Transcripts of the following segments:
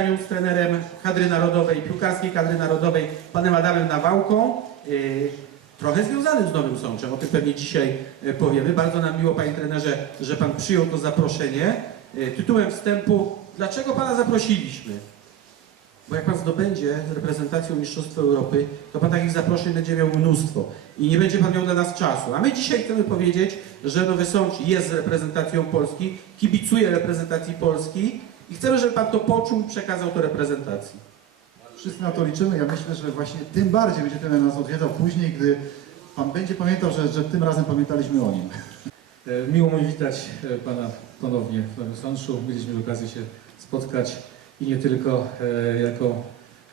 spotkaniu z trenerem kadry narodowej, piłkarskiej kadry narodowej, panem Adamem Nawałką. Yy, Trochę związanym z Nowym Sączem, o tym pewnie dzisiaj yy, powiemy. Bardzo nam miło, panie trenerze, że pan przyjął to zaproszenie. Yy, Tytułem wstępu, dlaczego pana zaprosiliśmy? Bo jak pan zdobędzie reprezentacją Mistrzostwa Europy, to pan takich zaproszeń będzie miał mnóstwo i nie będzie pan miał dla nas czasu. A my dzisiaj chcemy powiedzieć, że Nowy Sącz jest reprezentacją Polski, kibicuje reprezentacji Polski i chcemy, żeby pan to poczuł i przekazał to reprezentacji. Wszyscy na to liczymy. Ja myślę, że właśnie tym bardziej będzie ten nas odwiedzał później, gdy Pan będzie pamiętał, że, że tym razem pamiętaliśmy o nim. E, Miło mi witać e, Pana ponownie w Nowym Sączu. Mieliśmy okazję się spotkać i nie tylko e, jako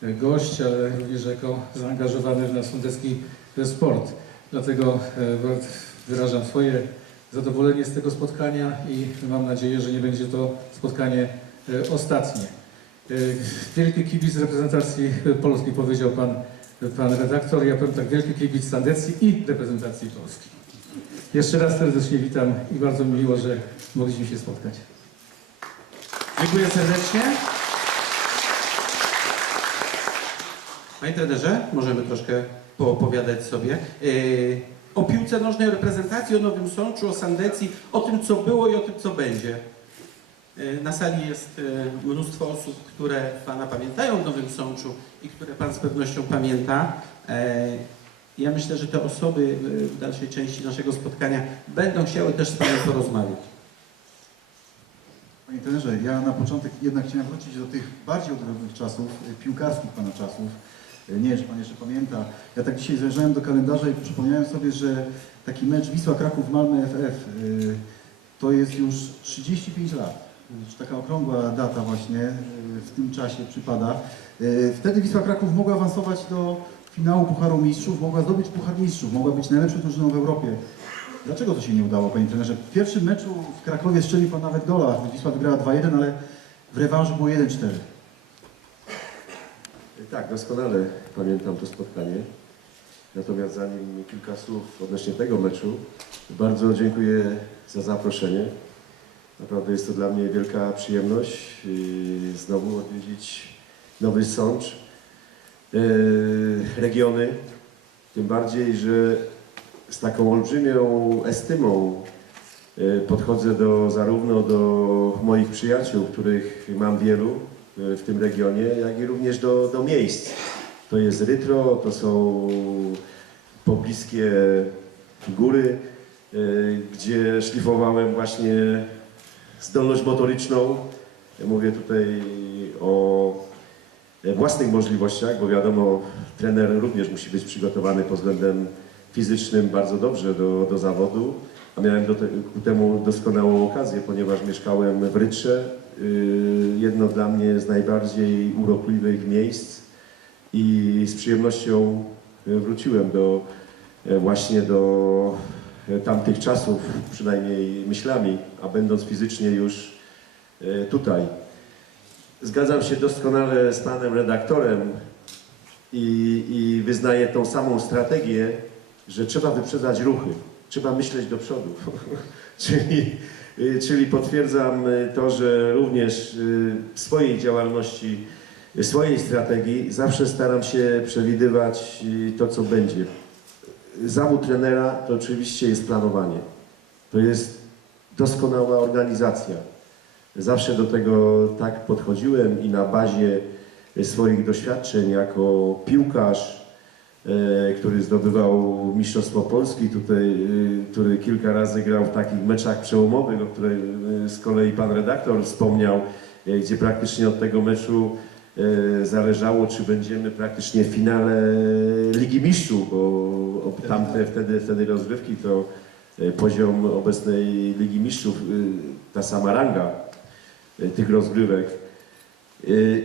gość, ale również jako zaangażowany w sądecki sport. Dlatego wyrażam swoje zadowolenie z tego spotkania i mam nadzieję, że nie będzie to spotkanie ostatnie. E, Wielki kibic reprezentacji Polski, powiedział Pan, pan redaktor. Ja powiem tak, wielki kibic Sandecji i reprezentacji Polski. Jeszcze raz serdecznie witam i bardzo mi miło, że mogliśmy się spotkać. Dziękuję serdecznie. Panie trenerze, możemy troszkę poopowiadać sobie. Yy, o piłce nożnej, reprezentacji, o Nowym Sączu, o Sandecji, o tym, co było i o tym, co będzie. Yy, Na sali jest yy, mnóstwo osób, które Pana pamiętają w Nowym Sączu i które Pan z pewnością pamięta. Yy, Ja myślę, że te osoby w dalszej części naszego spotkania będą chciały też z Panem porozmawiać. Panie trenerze, ja na początek jednak chciałem wrócić do tych bardziej odległych czasów, piłkarskich Pana czasów. Nie wiem, czy Pan jeszcze pamięta. Ja tak dzisiaj zajrzałem do kalendarza i przypomniałem sobie, że taki mecz Wisła Kraków-Malmö FF to jest już 35 lat. Już taka okrągła data właśnie y, w tym czasie przypada. Y, Wtedy Wisła Kraków mogła awansować do finału Pucharu Mistrzów, mogła zdobyć Puchar Mistrzów, mogła być najlepszą drużyną w Europie. Dlaczego to się nie udało, panie trenerze? W pierwszym meczu w Krakowie strzelił pan nawet gola. Wisła wygrała 2-1, ale w rewanżu było 1-4. Tak, doskonale pamiętam to spotkanie. Natomiast zanim kilka słów odnośnie tego meczu, bardzo dziękuję za zaproszenie. Naprawdę jest to dla mnie wielka przyjemność znowu odwiedzić Nowy Sącz, yy, regiony. Tym bardziej, że z taką olbrzymią estymą yy, podchodzę do, zarówno do moich przyjaciół, których mam wielu yy, w tym regionie, jak i również do, do miejsc. To jest Rytro, to są pobliskie góry, gdzie szlifowałem właśnie zdolność motoryczną. Mówię tutaj o własnych możliwościach, bo wiadomo, trener również musi być przygotowany pod względem fizycznym bardzo dobrze do, do zawodu, a miałem do te, ku temu doskonałą okazję, ponieważ mieszkałem w Rytrze, yy, jedno dla mnie z najbardziej urokliwych miejsc i z przyjemnością yy, wróciłem do yy, właśnie do tamtych czasów, przynajmniej myślami, a będąc fizycznie już yy, tutaj. Zgadzam się doskonale z panem redaktorem i, i wyznaję tą samą strategię, że trzeba wyprzedzać ruchy, trzeba myśleć do przodu. czyli, y, czyli potwierdzam to, że również w swojej działalności, y, swojej strategii zawsze staram się przewidywać to, co będzie. Zawód trenera to oczywiście jest planowanie. To jest doskonała organizacja. Zawsze do tego tak podchodziłem i na bazie swoich doświadczeń jako piłkarz, e, który zdobywał Mistrzostwo Polski, tutaj, e, który kilka razy grał w takich meczach przełomowych, o których e, z kolei pan redaktor wspomniał, gdzie praktycznie od tego meczu zależało, czy będziemy praktycznie w finale Ligi Mistrzów, bo tamte wtedy, wtedy rozgrywki to e, poziom obecnej Ligi Mistrzów, e, ta sama ranga e, tych rozgrywek.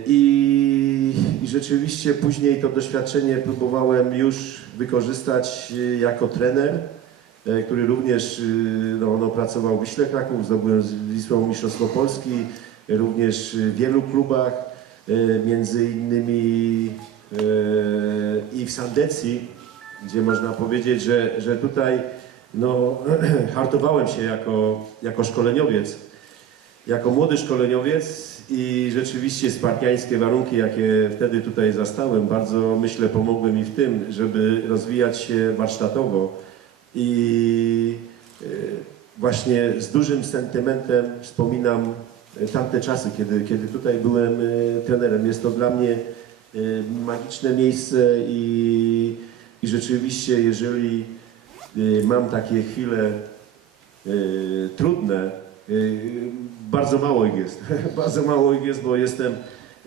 I, I rzeczywiście później to doświadczenie próbowałem już wykorzystać jako trener który również no, no, pracował w Wiśle Kraków, zdobyłem z Wisłą Mistrzostwo Polski, również w wielu klubach, między innymi i w Sandecji, gdzie można powiedzieć, że, że tutaj no, hartowałem się jako, jako szkoleniowiec, jako młody szkoleniowiec i rzeczywiście spartiańskie warunki, jakie wtedy tutaj zastałem, bardzo myślę pomogły mi w tym, żeby rozwijać się warsztatowo i e, właśnie z dużym sentymentem wspominam e, tamte czasy, kiedy, kiedy tutaj byłem e, trenerem. Jest to dla mnie magiczne miejsce i, i rzeczywiście jeżeli e, mam takie chwile e, trudne, e, bardzo mało ich jest. bardzo mało ich jest, bo jestem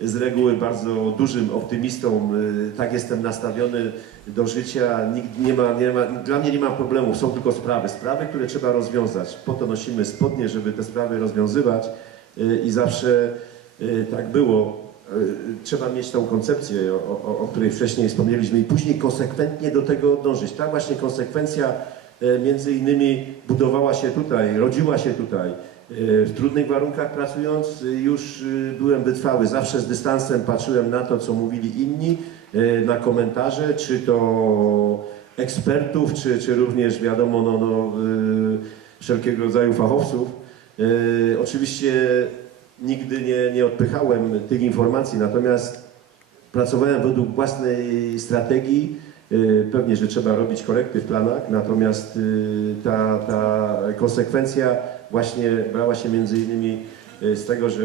z reguły bardzo dużym optymistą. Tak jestem nastawiony do życia. Nikt nie ma, nie ma, dla mnie nie ma problemów, są tylko sprawy. Sprawy, które trzeba rozwiązać. Po to nosimy spodnie, żeby te sprawy rozwiązywać i zawsze tak było. E, Trzeba mieć tą koncepcję, o, o, o której wcześniej wspomnieliśmy i później konsekwentnie do tego dążyć. Ta właśnie konsekwencja e, między innymi budowała się tutaj, rodziła się tutaj. E, W trudnych warunkach pracując już byłem wytrwały, zawsze z dystansem patrzyłem na to, co mówili inni, na komentarze, czy to ekspertów, czy, czy również wiadomo, no, no, wszelkiego rodzaju fachowców. Oczywiście nigdy nie, nie odpychałem tych informacji, natomiast pracowałem według własnej strategii. Y, Pewnie, że trzeba robić korekty w planach, natomiast y, ta, ta konsekwencja właśnie brała się między innymi y, z tego, że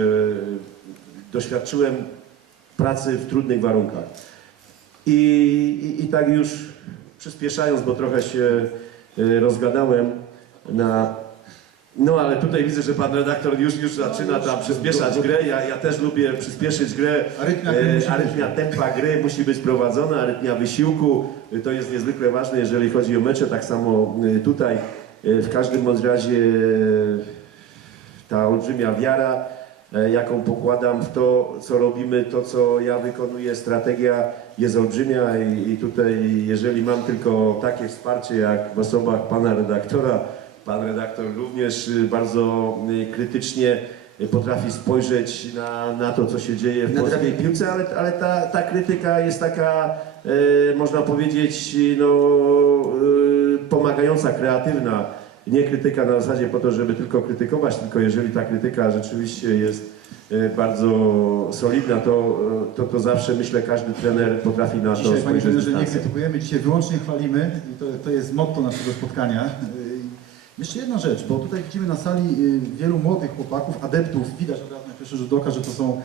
doświadczyłem pracy w trudnych warunkach. I, i, i tak już przyspieszając, bo trochę się rozgadałem na no ale tutaj widzę, że pan redaktor już, już zaczyna tam przyspieszać grę. Ja, ja też lubię przyspieszyć grę. Arytmia E, arytmia tempa gry musi być prowadzona, arytmia wysiłku. To jest niezwykle ważne, jeżeli chodzi o mecze. Tak samo e, tutaj. E, W każdym bądź razie e, ta olbrzymia wiara, jaką pokładam w to, co robimy, to, co ja wykonuję, strategia jest olbrzymia i, i tutaj, jeżeli mam tylko takie wsparcie, jak w osobach pana redaktora, Pan redaktor również y, bardzo y, krytycznie y, potrafi spojrzeć na, na to, co się dzieje w Na polskiej piłce, ale, ale ta, ta krytyka jest taka, y, można powiedzieć, no, y, pomagająca, kreatywna. Nie krytyka na zasadzie po to, żeby tylko krytykować, tylko jeżeli ta krytyka rzeczywiście jest y, bardzo solidna, to, to, to zawsze myślę każdy trener potrafi na to Dzisiaj, panie spojrzeć trenerze, nie krytykujemy, dzisiaj wyłącznie chwalimy i to, to jest motto naszego spotkania. Jeszcze jedna rzecz, bo tutaj widzimy na sali yy, wielu młodych chłopaków, adeptów, widać od razu na pierwszy rzut oka, że to są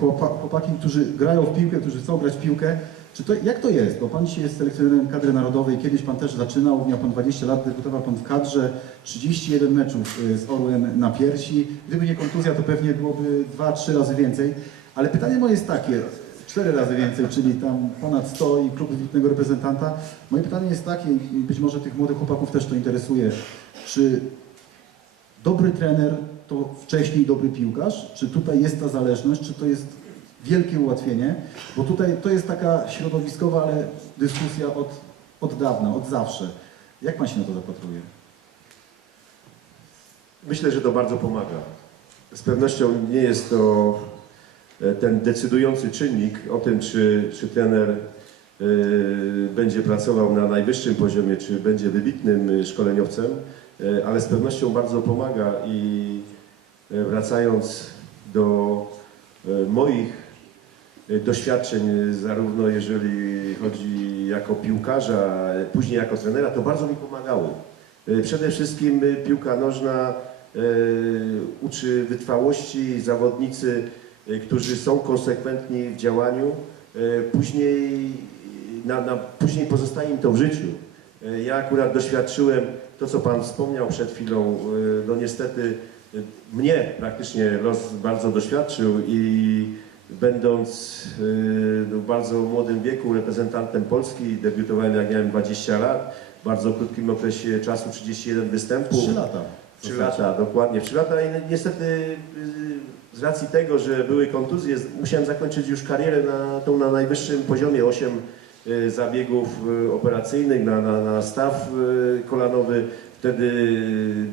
chłopa, chłopaki, którzy grają w piłkę, którzy chcą grać w piłkę. Czy to, jak to jest? Bo pan dzisiaj jest selekcjonerem kadry narodowej, kiedyś pan też zaczynał, miał pan 20 lat, debiutował pan w kadrze, 31 meczów yy, z Orłem na piersi. Gdyby nie kontuzja, to pewnie byłoby 2-3 razy więcej. Ale pytanie moje jest takie, cztery razy więcej, czyli tam ponad 100 i klub wybitnego reprezentanta. Moje pytanie jest takie, i być może tych młodych chłopaków też to interesuje, czy dobry trener to wcześniej dobry piłkarz? Czy tutaj jest ta zależność? Czy to jest wielkie ułatwienie? Bo tutaj to jest taka środowiskowa, ale dyskusja od, od dawna, od zawsze. Jak pan się na to zapatruje? Myślę, że to bardzo pomaga. Z pewnością nie jest to ten decydujący czynnik o tym, czy, czy trener e, będzie pracował na najwyższym poziomie, czy będzie wybitnym e, szkoleniowcem, e, ale z pewnością bardzo pomaga i e, wracając do e, moich e, doświadczeń, e, zarówno jeżeli chodzi jako piłkarza, e, później jako trenera, to bardzo mi pomagały. E, Przede wszystkim e, piłka nożna e, uczy wytrwałości, zawodnicy, e, którzy są konsekwentni w działaniu, e, później, na, na, później pozostaje im to w życiu. Ja akurat doświadczyłem to, co Pan wspomniał przed chwilą, no niestety mnie praktycznie los bardzo doświadczył i będąc no, w bardzo młodym wieku reprezentantem Polski, debiutowałem jak miałem 20 lat, w bardzo krótkim okresie czasu 31 występów. Trzy lata. Trzy lata, dokładnie. Trzy lata i niestety y, z racji tego, że były kontuzje, musiałem zakończyć już karierę na tą na najwyższym poziomie 8, e, zabiegów e, operacyjnych, na, na, na staw e, kolanowy. Wtedy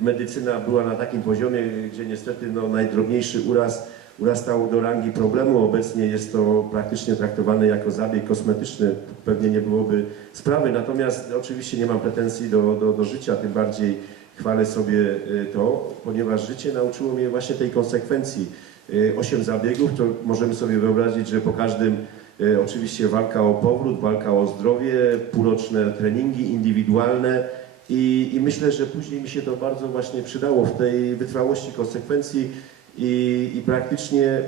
medycyna była na takim poziomie, gdzie niestety no, najdrobniejszy uraz urastał do rangi problemu. Obecnie jest to praktycznie traktowane jako zabieg kosmetyczny. Pewnie nie byłoby sprawy. Natomiast oczywiście nie mam pretensji do, do, do życia, tym bardziej chwalę sobie y, to, ponieważ życie nauczyło mnie właśnie tej konsekwencji. Y, Osiem zabiegów, to możemy sobie wyobrazić, że po każdym y, oczywiście walka o powrót, walka o zdrowie, półroczne treningi indywidualne i, i myślę, że później mi się to bardzo właśnie przydało w tej wytrwałości, konsekwencji i, i praktycznie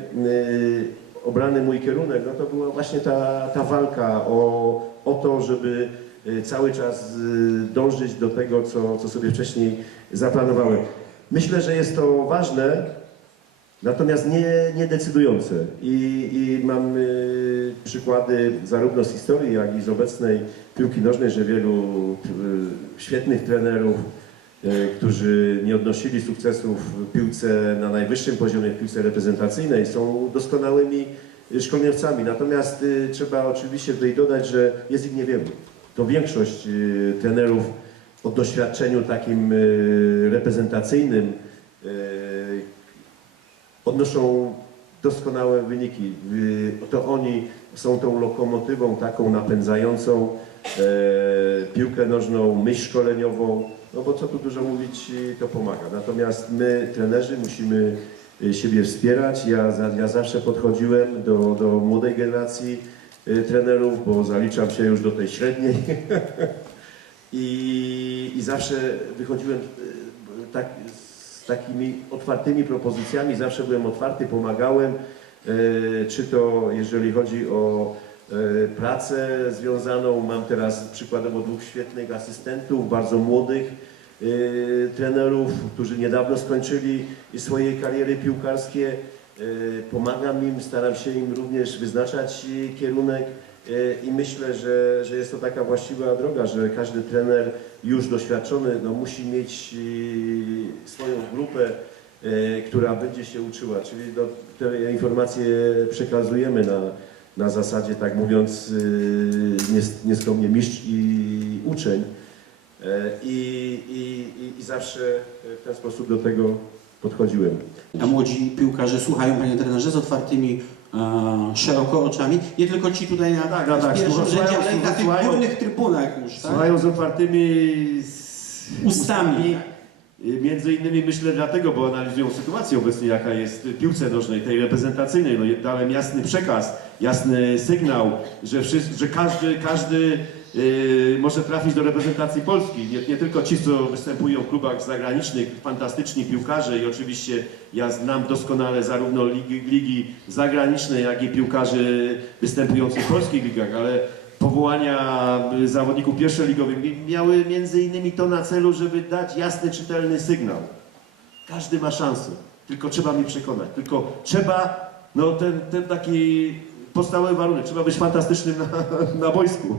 obrany mój kierunek, no to była właśnie ta, ta walka o, o to, żeby cały czas y, dążyć do tego, co, co sobie wcześniej zaplanowałem. Myślę, że jest to ważne, natomiast nie, nie decydujące. I, i mam y, przykłady zarówno z historii, jak i z obecnej piłki nożnej, że wielu y, świetnych trenerów, y, którzy nie odnosili sukcesów w piłce na najwyższym poziomie, w piłce reprezentacyjnej, są doskonałymi y, szkoleniowcami. Natomiast y, trzeba oczywiście tutaj dodać, że jest ich niewielu. To większość y, trenerów o doświadczeniu takim y, reprezentacyjnym y, odnoszą doskonałe wyniki. To oni są tą lokomotywą taką napędzającą piłkę nożną, myśl szkoleniową, no bo co tu dużo mówić, to pomaga. Natomiast my, trenerzy, musimy siebie wspierać. Ja, ja zawsze podchodziłem do, do młodej generacji trenerów, bo zaliczam się już do tej średniej. I, I zawsze wychodziłem y, tak, z takimi otwartymi propozycjami, zawsze byłem otwarty, pomagałem, y, czy to jeżeli chodzi o y, pracę związaną, mam teraz przykładowo dwóch świetnych asystentów, bardzo młodych y, trenerów, którzy niedawno skończyli swoje kariery piłkarskie. Y, Pomagam im, staram się im również wyznaczać y, kierunek. E, I myślę, że, że jest to taka właściwa droga, że każdy trener już doświadczony no, musi mieć e, swoją grupę, e, która będzie się uczyła. Czyli no, te informacje przekazujemy na, na zasadzie, tak mówiąc, e, nies- nieskromnie mistrz i uczeń. E, i, i, I zawsze w ten sposób do tego podchodziłem. A młodzi piłkarze słuchają, panie trenerze, z otwartymi e, szeroko oczami. Nie tylko ci tutaj na, Tak, tak, pierwszym słuchają, rzędzie, ale i na tych słuchają. górnych trybunach już, tak? Słuchają z otwartymi s- Ustami. Y, Między innymi myślę dlatego, bo analizują sytuację obecnie, jaka jest w piłce nożnej, tej reprezentacyjnej. No, dałem jasny przekaz, jasny sygnał, że, wszyscy, że każdy, każdy y, może trafić do reprezentacji Polski. Nie, nie tylko ci, co występują w klubach zagranicznych, fantastyczni piłkarze i oczywiście ja znam doskonale zarówno ligi, ligi zagraniczne, jak i piłkarzy występujących w polskich ligach, ale powołania y, zawodników pierwszoligowych mi- miały między innymi to na celu, żeby dać jasny, czytelny sygnał. Każdy ma szansę, tylko trzeba mnie przekonać, tylko trzeba, no ten, ten taki podstawowy warunek, trzeba być fantastycznym na, na boisku.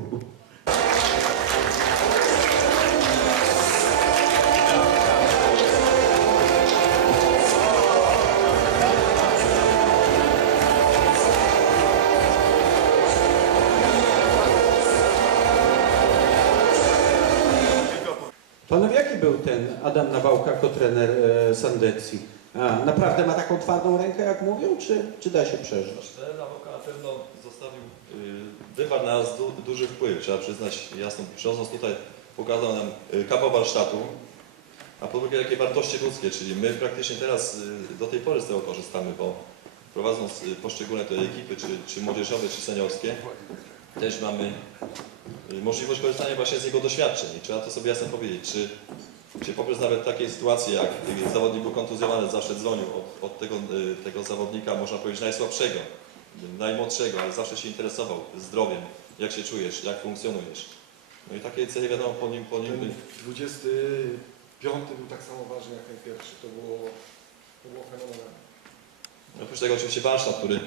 Panowie, jaki był ten Adam Nawałka jako trener e, Sandecji? A, naprawdę ma taką twardą rękę, jak mówią, czy, czy da się przeżyć? Trener Nawałka na pewno zostawił, wywarł na nas du, duży wpływ, trzeba przyznać jasno. Przychodząc tutaj pokazał nam y, kawał warsztatu, a po drugie jakie wartości ludzkie, czyli my praktycznie teraz y, do tej pory z tego korzystamy, bo prowadząc poszczególne te ekipy, czy, czy młodzieżowe, czy seniorskie, też mamy możliwość korzystania właśnie z jego doświadczeń i trzeba to sobie jasno powiedzieć, czy, czy poprzez nawet takie sytuacje, jak y, zawodnik był kontuzjowany, zawsze dzwonił od, od tego, y, tego zawodnika, można powiedzieć najsłabszego, y, najmłodszego, ale zawsze się interesował zdrowiem, jak się czujesz, jak funkcjonujesz. No i takie cechy wiadomo po nim, po nim Ten 25 był tak samo ważny jak ten pierwszy. To było, to było fenomenalne. Oprócz tego oczywiście warsztat, który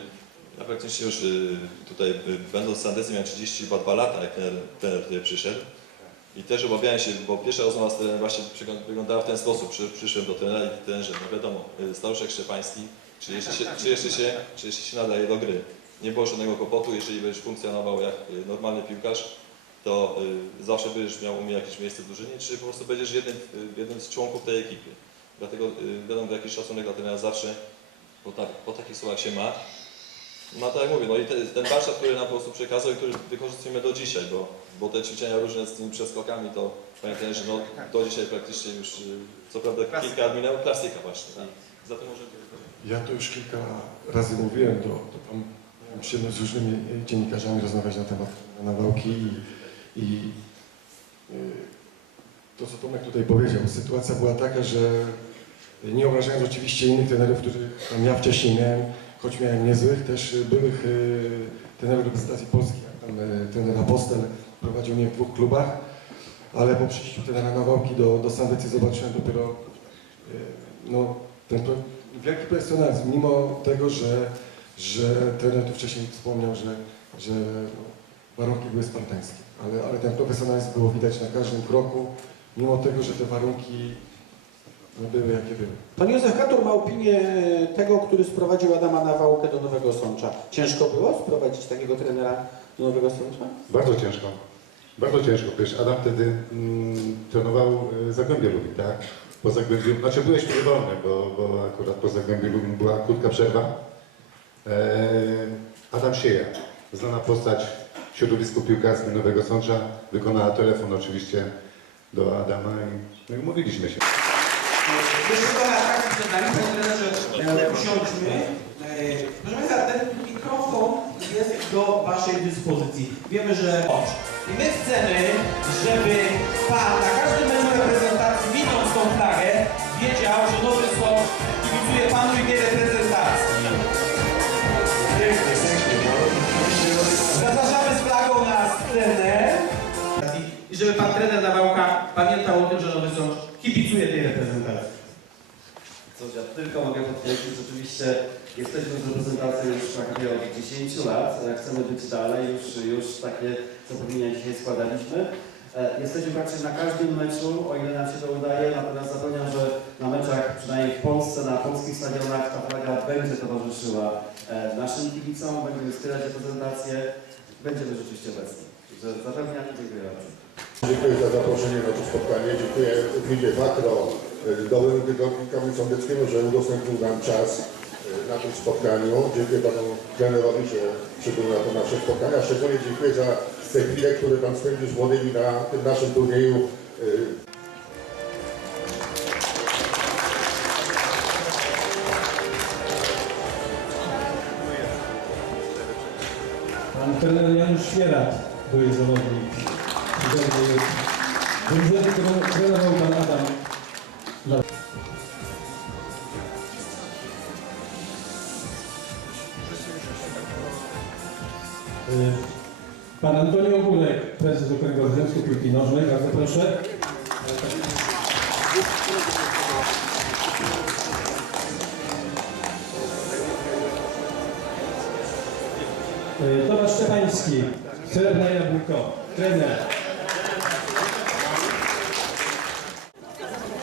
ja praktycznie już y, tutaj y, będąc w Sandesem miałem 32 lata, jak trener, trener tutaj przyszedł. I też obawiałem się, bo pierwsza rozmowa z trenerem właśnie wyglądała w ten sposób. Przy, przyszedłem do trenera i trenerze, no wiadomo, y, staruszek Szczepański, czy jeszcze się, czy jeszcze się, czy jeszcze się nadaje do gry. nie było żadnego kłopotu. Jeżeli będziesz funkcjonował jak normalny piłkarz, to zawsze będziesz miał u mnie jakieś miejsce w drużynie, czy po prostu będziesz jednym, jednym z członków tej ekipy. Dlatego y, wiadomo, jakiś szacunek dla trenera zawsze po, tak, po takich słowach się ma. No tak jak mówię, no i te, ten warsztat, który nam po prostu przekazał i który wykorzystujemy do dzisiaj, bo, bo te ćwiczenia różne z tymi przeskokami, to pamiętajmy, że no, do dzisiaj praktycznie już, y, co prawda kilka dni minęło, klasyka właśnie. I za to może Ja to już kilka razy mówiłem, to, to tam miałem przyjemność z różnymi dziennikarzami rozmawiać na temat nawałki i, i y, to, co Tomek tutaj powiedział, sytuacja była taka, że nie obrażając oczywiście innych trenerów, których tam ja wcześniej miałem, choć miałem niezłych, też y, byłych y, trenerów reprezentacji Polski, jak tam y, trener Apostel prowadził mnie w dwóch klubach, ale po przyjściu trenera Nawałki do, do Sandecy zobaczyłem dopiero no, ten wielki profesjonalizm, mimo tego, że, że trener tu wcześniej wspomniał, że, że warunki były spartańskie, ale, ale ten profesjonalizm było widać na każdym kroku, mimo tego, że te warunki były jakie były. Pan Józef Katur ma opinię e, tego, który sprowadził Adama Nawałkę do Nowego Sącza. Ciężko było sprowadzić takiego trenera do Nowego Sącza? Bardzo ciężko. Bardzo ciężko. Wiesz, Adam wtedy mm, trenował y, Zagłębie Lubin, tak? Po Zagłębiu, znaczy byłeś tu wolny, bo, bo akurat po Zagłębiu Lubin była krótka przerwa. E, Adam Sieja, znana postać w środowisku piłkarskim Nowego Sącza, wykonała telefon oczywiście do Adama i, no i umówiliśmy się. Jeszcze trochę atrakcji przed nami, panie trenerze, usiądźmy. Proszę Państwa, ten mikrofon jest do Waszej dyspozycji. Wiemy, że... I my chcemy, żeby Pan na każdym meczu reprezentacji, widząc tą flagę, wiedział, że Nowy Sącz kibicuje Panu i tej reprezentacji. Zapraszamy z flagą na scenę. I żeby Pan trener Nawałka pamiętał o tym, że Nowy Sącz kibicuje tej reprezentacji. Cóż, ja tylko mogę potwierdzić, rzeczywiście jesteśmy z reprezentacją już prawie od 10 lat, e, chcemy być dalej, już, już takie zapewnienia dzisiaj składaliśmy. E, Jesteśmy praktycznie na każdym meczu, o ile nam się to udaje, natomiast zapewniam, że na meczach, przynajmniej w Polsce, na polskich stadionach ta flaga będzie towarzyszyła e, naszym kibicom, będziemy wspierać reprezentację, będziemy rzeczywiście obecni. Także zapewniam i dziękuję bardzo. Dziękuję za zaproszenie na to spotkanie. Dziękuję Gminie Makro, y, Dołemu Tygodnikowi Sądeckiemu, że udostępnił nam czas y, na tym spotkaniu. Dziękuję panu trenerowi, że przybył na to nasze spotkanie. A szczególnie dziękuję za te chwile, które pan spędził z młodymi na tym naszym turnieju. Pan trener Janusz Świerat, były zawodnik. Pan Adam. Pan Antonio Ogórek, prezes Okręgowego Związku Piłki Nożnej, bardzo proszę. Tomasz Szczepański, Srebrne Jabłko, trener.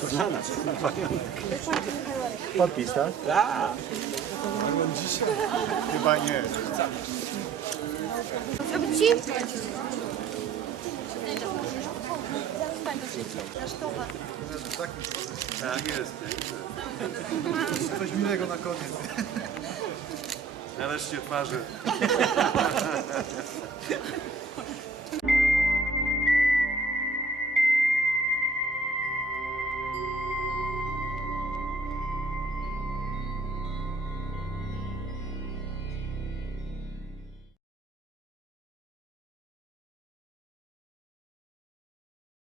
To dla nas. Podpis, tak? Tak. Chyba nie. Zrobić ci? Tak jest. Coś miłego na koniec. Nareszcie twarzy.